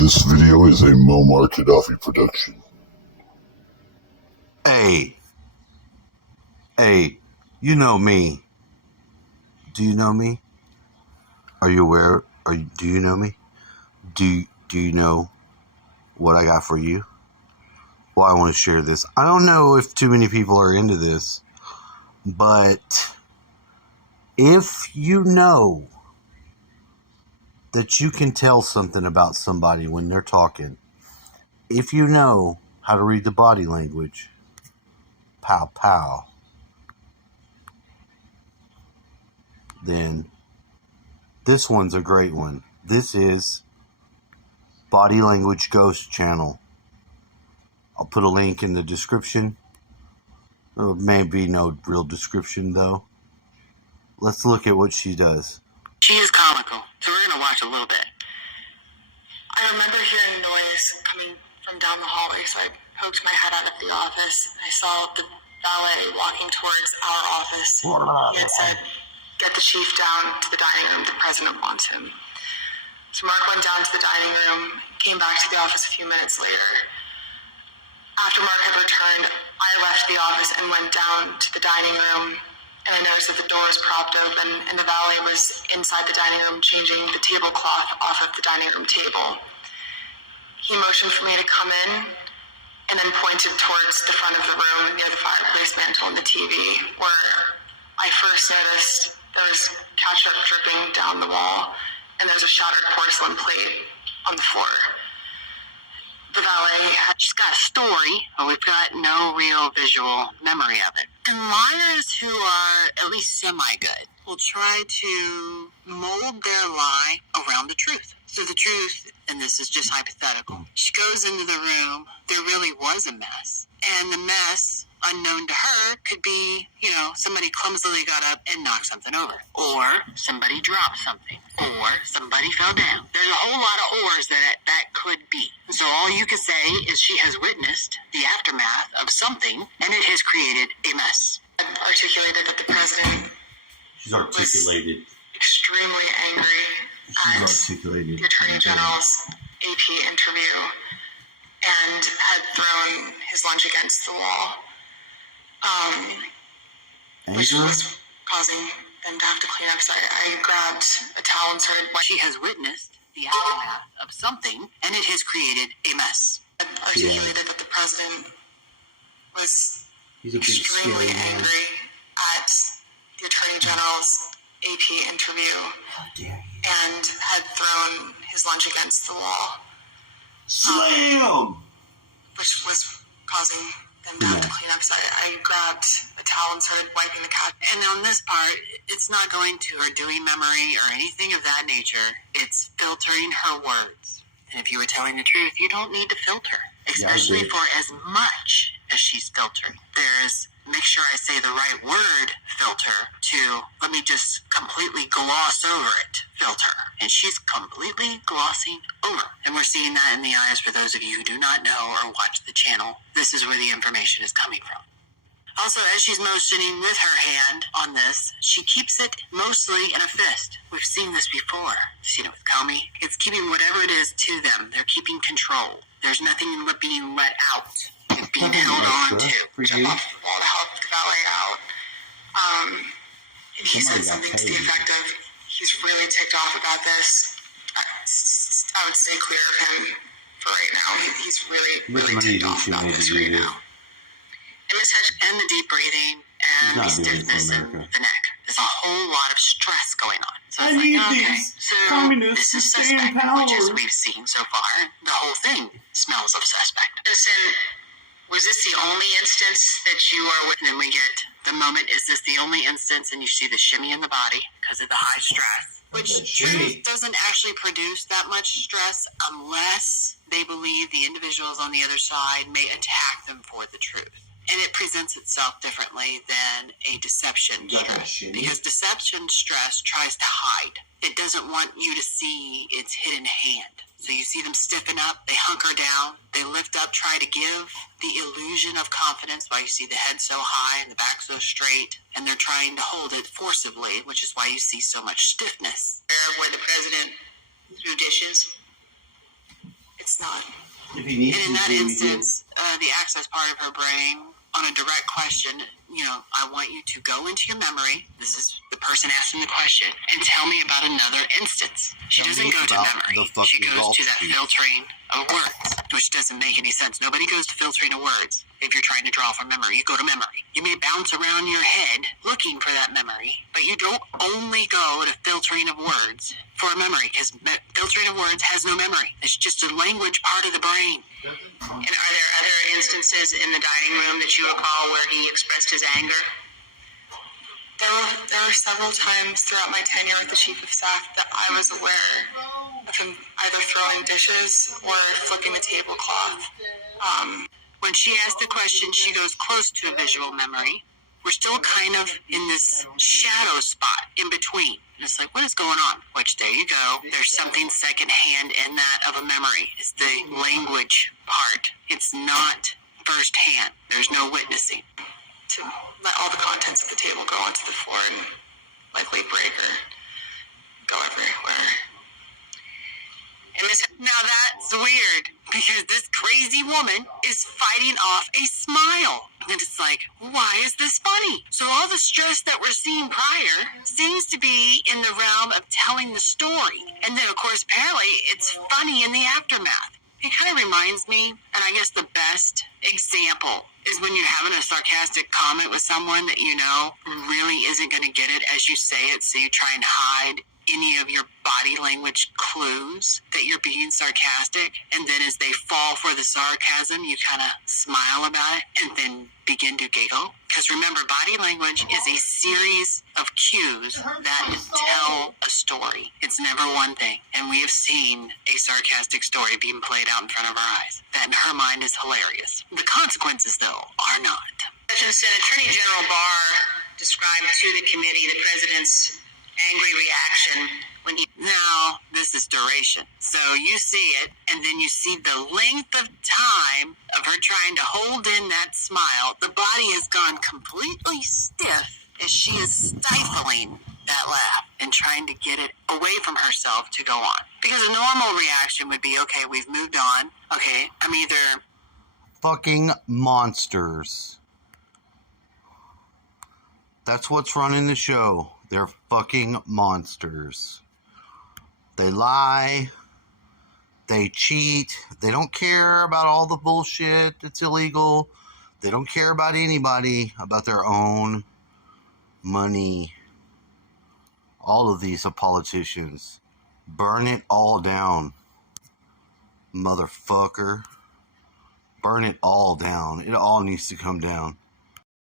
This video is a Muammar Gaddafi production. Hey, you know me. Do you know me? Are you aware? Do you know me? Do you know what I got for you? Well, I want to share this. I don't know if too many people are into this, but if you know that you can tell something about somebody when they're talking, if you know how to read the body language, pow pow, then this one's a great one. This is Body Language Ghost Channel. I'll put a link in the description. There may be no real description though. Let's look at what she does. She is comical, so we're gonna watch a little bit. I remember hearing noise coming from down the hallway, so I poked my head out of the office. I saw the valet walking towards our office. He had said, "Get the chief down to the dining room. The president wants him." So Mark went down to the dining room, came back to the office a few minutes later. After Mark had returned, I left the office and went down to the dining room, and I noticed that the door was propped open and the valet was inside the dining room changing the tablecloth off of the dining room table. He motioned for me to come in and then pointed towards the front of the room near the fireplace mantle and the TV, where I first noticed there was ketchup dripping down the wall and there's a shattered porcelain plate on the floor. The valet had... She's got a story, but we've got no real visual memory of it. And liars who are at least semi-good will try to mold their lie around the truth. So the truth, and this is just hypothetical, she goes into the room, there really was a mess. And the mess, unknown to her, could be, somebody clumsily got up and knocked something over. Or somebody dropped something. Or somebody fell down. There's a whole lot of ors that could be. So all you can say is she has witnessed the aftermath of something, and it has created a mess. I articulated that the president She's extremely angry at the Attorney General's AP interview and had thrown his lunch against the wall, which was causing them to have to clean up. So I grabbed a towel and started wiping. She has witnessed the aftermath of something, and it has created a mess. I articulated that the president was He's a big extremely scary man. angry at the Attorney General's AP interview How dare you? and had thrown his lunch against the wall, Slam! which was causing them to have to clean up. So I grabbed a towel and started wiping the cat. And on this part, it's not going to her doing memory or anything of that nature. It's filtering her words. And if you were telling the truth, you don't need to filter, especially for as much as she's filtered. There's, make sure I say the right word, filter, to let me just completely gloss over it, filter. And she's completely glossing over. And we're seeing that in the eyes for those of you who do not know or watch the channel. This is where the information is coming from. Also, as she's motioning with her hand on this, she keeps it mostly in a fist. We've seen this before. You've seen it with Comey. It's keeping whatever it is to them. They're keeping control. There's nothing being let out. It's being held on to. Jump off the wall to help the valet out. And he said something to the effect of, he's really ticked off about this. I would stay clear of him for right now. He's really ticked off about this right now. And the deep breathing and the stiffness in the neck. There's a whole lot of stress going on. So it's this is suspect, which is we've seen so far. The whole thing smells of suspect. Listen, was this the only instance that you are with? And then we get the moment, is this the only instance? And you see the shimmy in the body because of the high stress. Which truth doesn't actually produce that much stress unless they believe the individuals on the other side may attack them for the truth. And it presents itself differently than a deception stress. Because deception stress tries to hide. It doesn't want you to see its hidden hand. So you see them stiffen up, they hunker down, they lift up, try to give the illusion of confidence while you see the head so high and the back so straight. And they're trying to hold it forcibly, which is why you see so much stiffness. Where the president threw dishes It's not. If he needs And in to that do instance, the access part of her brain, on a direct question, I want you to go into your memory. This is the person asking the question, and tell me about another instance. She doesn't go to memory. She goes to that filtering of words, which doesn't make any sense. Nobody goes to filtering of words if you're trying to draw from memory. You go to memory. You may bounce around your head looking for that memory, but you don't only go to filtering of words for a memory, because filtering of words has no memory. It's just a language part of the brain. And are there other instances in the dining room that you recall where he expressed his anger? There were several times throughout my tenure with the chief of staff that I was aware of him either throwing dishes or flipping the tablecloth. When she asked the question, she goes close to a visual memory. We're still kind of in this shadow spot in between. And it's like, what is going on? Which, there you go. There's something secondhand in that of a memory. It's the language part. It's not firsthand. There's no witnessing. To let all the contents of the table go onto the floor and likely break or go everywhere. And now that's weird, because this crazy woman is fighting off a smile. And it's like, why is this funny? So all the stress that we're seeing prior seems to be in the realm of telling the story. And then, of course, apparently it's funny in the aftermath. It kind of reminds me, and I guess the best example is when you're having a sarcastic comment with someone that you know really isn't going to get it as you say it, so you try and hide any of your body language clues that you're being sarcastic, and then as they fall for the sarcasm, you kind of smile about it and then begin to giggle. Because remember, body language is a series of cues that tell a story. It's never one thing. And we have seen a sarcastic story being played out in front of our eyes. That in her mind is hilarious. The consequences, though, are not. Attorney General Barr described to the committee the president's angry reaction when he... Now, this is duration. So you see it, and then you see the length of time of her trying to hold in that smile. The body has gone completely stiff as she is stifling that laugh and trying to get it away from herself to go on. Because a normal reaction would be, okay, we've moved on. Okay, I'm either... fucking monsters. That's what's running the show. They're fucking monsters. They lie. They cheat. They don't care about all the bullshit that's illegal. They don't care about anybody, about their own money. All of these are politicians. Burn it all down, motherfucker. Burn it all down. It all needs to come down.